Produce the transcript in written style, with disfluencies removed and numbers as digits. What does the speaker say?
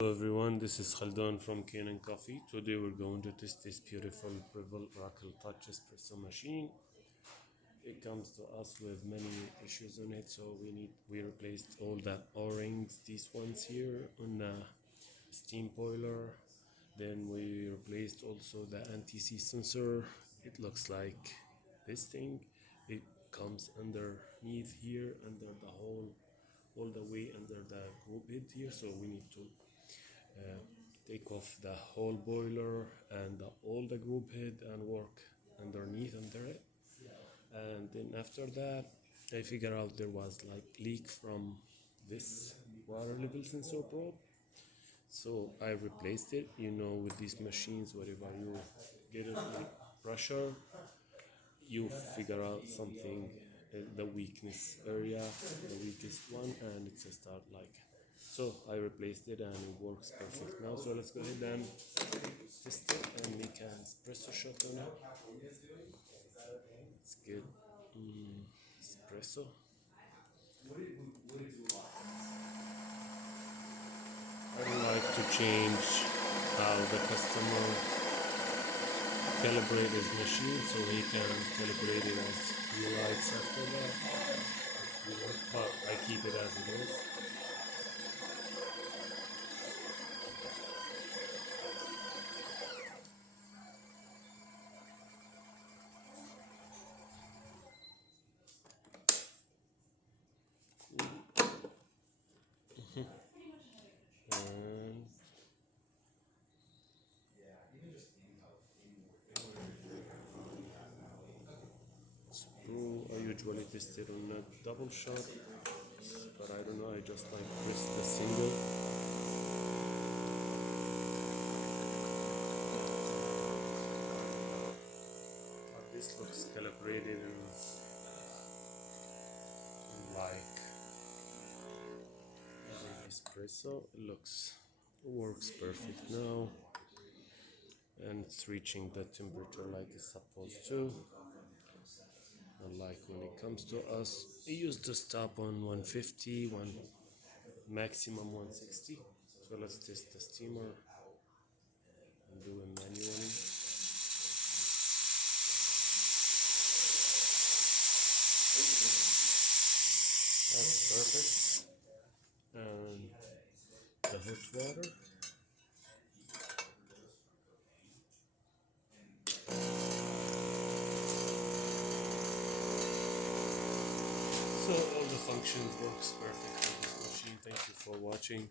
Hello everyone, this is Khaldan from Kanen Coffee. Today we're going to test this beautiful Breville Oracle Touch Espresso machine. It comes to us with many issues on it, so we replaced all the O-rings, these ones here on the steam boiler. Then we replaced also the anti-seize sensor. It looks like this thing. It comes underneath here, under the hole, all the way under the group head here. So we need to take off the whole boiler and all the group head and work underneath under it. And then after that, I figure out there was like leak from this water level sensor probe. So I replaced it. With these machines, wherever you get it like pressure, you figure out something, the weakness area, the weakest one, and it's a start like. So I replaced it and it works perfect now. So let's go ahead and test it and make an espresso shot on it. It's good. Espresso. I don't like to change how the customer calibrate his machine, so he can calibrate it as he likes after that. But I keep it as it is. And I usually test it on a double shot, but I don't know, I just like press the single. But this looks calibrated and like espresso. It works perfect now, and it's reaching the temperature like it's supposed to. Unlike when it comes to us, I used to stop on 150, maximum 160. So let's test the steamer and do it manually. That's perfect. And the hot water. So all the functions works perfect with this machine. Thank you for watching.